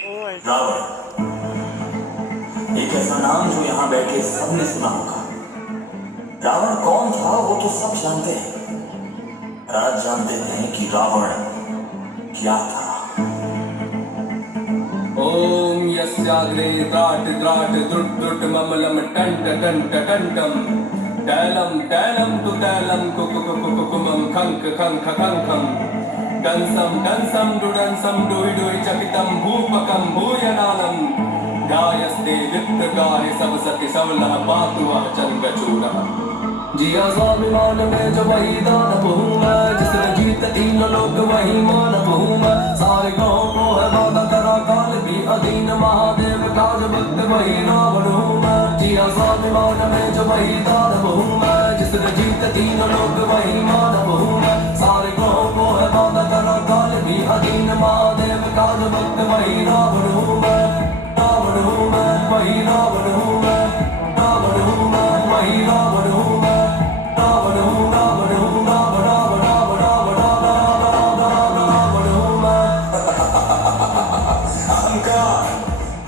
रावण एक ऐसा नाम जो यहाँ बैठे सबने सुना होगा। रावण कौन था वो तो सब जानते हैं। राज जानते हैं कि रावण क्या था। ओम यस्याग्रे त्राट त्राट द्रुट द्रुट ममलम टंट टंट टंटम टैलम टैलम तु टैलम कुकुकुकुकुकुमम खंक खंक खंखम डंसम डंसम डुडंसम डुहि डुहि चकितम भूपकम भूयनालम गायस्ते विप्रगाय सब सति सबलः पातु वह चंगचूड़ा। जिया स्वाभिमान में जो वही दानव हूँ मैं, जिसने जीत तीन लोक वही मानव हूँ मैं। सारे गाँव को है बाधा करा काल भी अधीन, महादेव काज भक्त वही रावण हूँ मैं। जिया स्वाभिमान में जो वही दानव हूँ मैं, जिसने जीत तीन लोक वही मानव हूँ मैं। सारे गाँव को है बाधा करा काल भी अधीन, महादेव काज भक्त वही रावण हूँ मैं। रावण हूँ मैं, वही रावण हूँ मैं। रावण हूँ मैं, वही रावण हूँ मैं।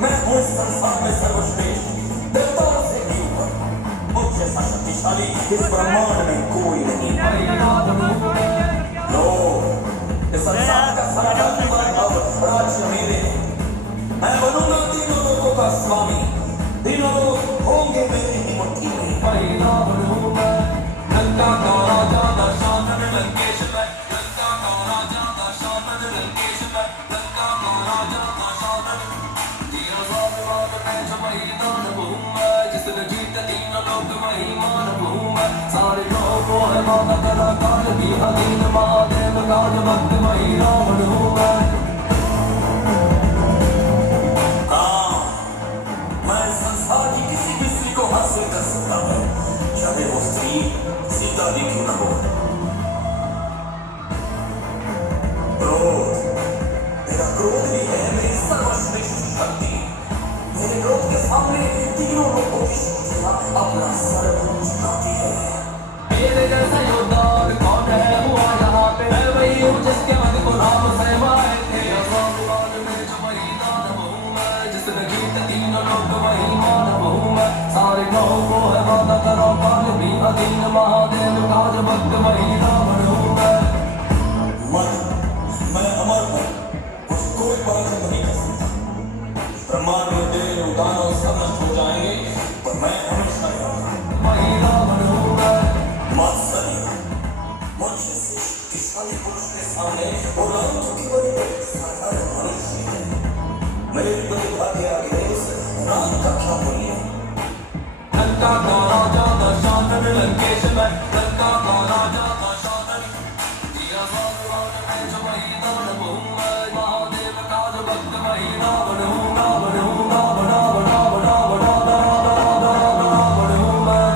मैं हूँ इस संसार में सर्वश्रेष्ठ, देवताओं से भी ऊपर, मुझ जैसा शक्तिशाली इस ब्रह्मांड में कोई नहीं। लो, इस संसार का सारा अब राज्य मेरे है। मैं बनूंगा तीनों लोगों का स्वामी, तीनों लोग होंगे मेरी ही मुट्ठी में। लंका का राजा दशानन लंकेश में, लंका का राजा दशानन लंकेश में, लंका का राजा दशानन। जिया स्वाभिमान में जो वही दानव हूँ मैं, जिसने जीत तीन लोक वही मानव हूँ मैं। सारे गाँव को है बाधा करा काल भी अधीन, महादेव काज भक्त वही रावण हूँ मैं। मैं संसार की किसी भी स्त्री को हासिल कर सकता हूँ, चाहे वो स्त्री सीता भी क्यों न हो। क्रोध, मेरा क्रोध ही है मेरी सर्वश्रेष्ठ शक्ति। मेरे क्रोध के सामने तीनों लोगों की शक्तियाँ अपना सर झुकाती है। मेरे जैसा योद्धा कौन है हुआ यहाँ पे, मैं वही हूँ जिसके मन को राम सहमाए थे। स्वाभिमान में जो वही दानव हूँ मैं, जिसने जीत तीन लोक वही मानव हूँ मैं। सारे गाँव को है बाधा करा काल भी अधीन, महादेव काज भक्त वही रावण हूँ मैं। मैं अमर हूँ, मुझे कोई पराजित नहीं कर सकता। ब्रह्मांड में देव दानव सब नष्ट हो जाएंगे, पर मैं हमेशा रहूंगा। वही रावण हूँ मैं। मात्सर्य, मुझसे शक्तिशाली पुरुष के सामने वो राम तो केवल एक साधारण मनुष्य है। मेरी प्रतिभा के आगे उस राम का क्या मूल्य? लंका का राजा दशानन लंकेश में, लंका का राजा दशानन। जिया स्वाभिमान में जो वही दानव हूँ मैं, महादेव काज भक्त वही रावण हूँ। रावण हूँ, रावण रावण रावण रावण रावण हूँ मैं।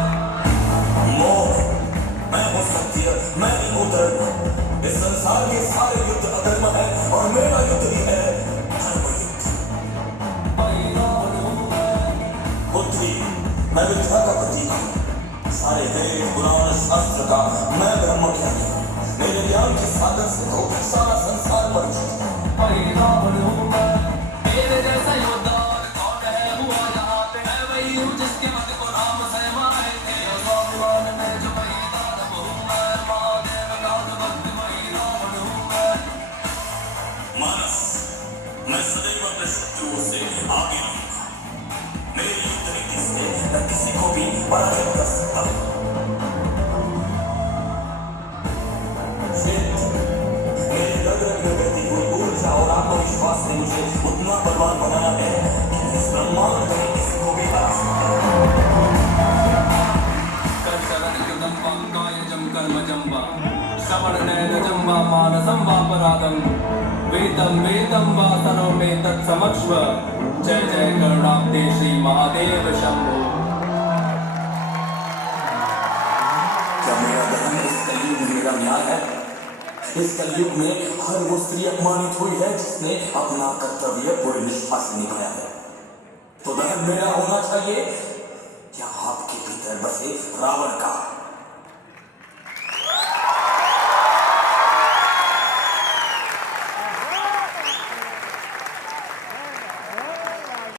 मोह, मैं हूँ सत्य, मैं ही हूँ धर्म। इस संसार के सारे युद्ध अधर्म है और मेरा युद्ध ही है धर्म युद्ध। वही रावण हूँ मैं। बुद्धि, मैं विद्या का प्रतीक हूँ। सारे वेद पुराण शास्त्र का मैं ब्रह्म ज्ञानी हूँ। मेरे ज्ञान के सागर से तो सारा संसार परिचित है। वही रावण हूँ मैं। मेरे जैसा योद्धा कौन है हुआ यहाँ पे, मैं वही हूँ जिसके मन को राम सहमाए थे। स्वाभिमान में जो वही दानव हूँ मैं, महादेव काज भक्त वही रावण हूँ मैं। मानस, मैं सदैव अपने शत्रुओं से आगे रहूंगा। मेरी युद्ध नीति से मैं किसी को भी पराजित कर सकता हूँ। मेरे रग रग में बहती हुई ऊर्जा और आत्मविश्वास ने मुझे उतना बलवान बनाया है कि मैं इस ब्रह्मांड में किसी को भी हरा सकता हूँ। कर्षण कृतंबं कायजं कर्मजं वा श्रवणनयनजं वा मानसं वापराधं वेदं वेदं वा तनोमि तत्समक्ष्व। जय जय करुणाब्धे श्री महादेव शंभो। क्या मेरा दहन इस कलयुग में मेरा न्याय है? इस कलयुग में हर वो स्त्री अपमानित हुई है जिसने अपना कर्तव्य पूरी निष्ठा से निभाया है। तो दहन मेरा होना चाहिए या आपके भीतर बसे रावण का?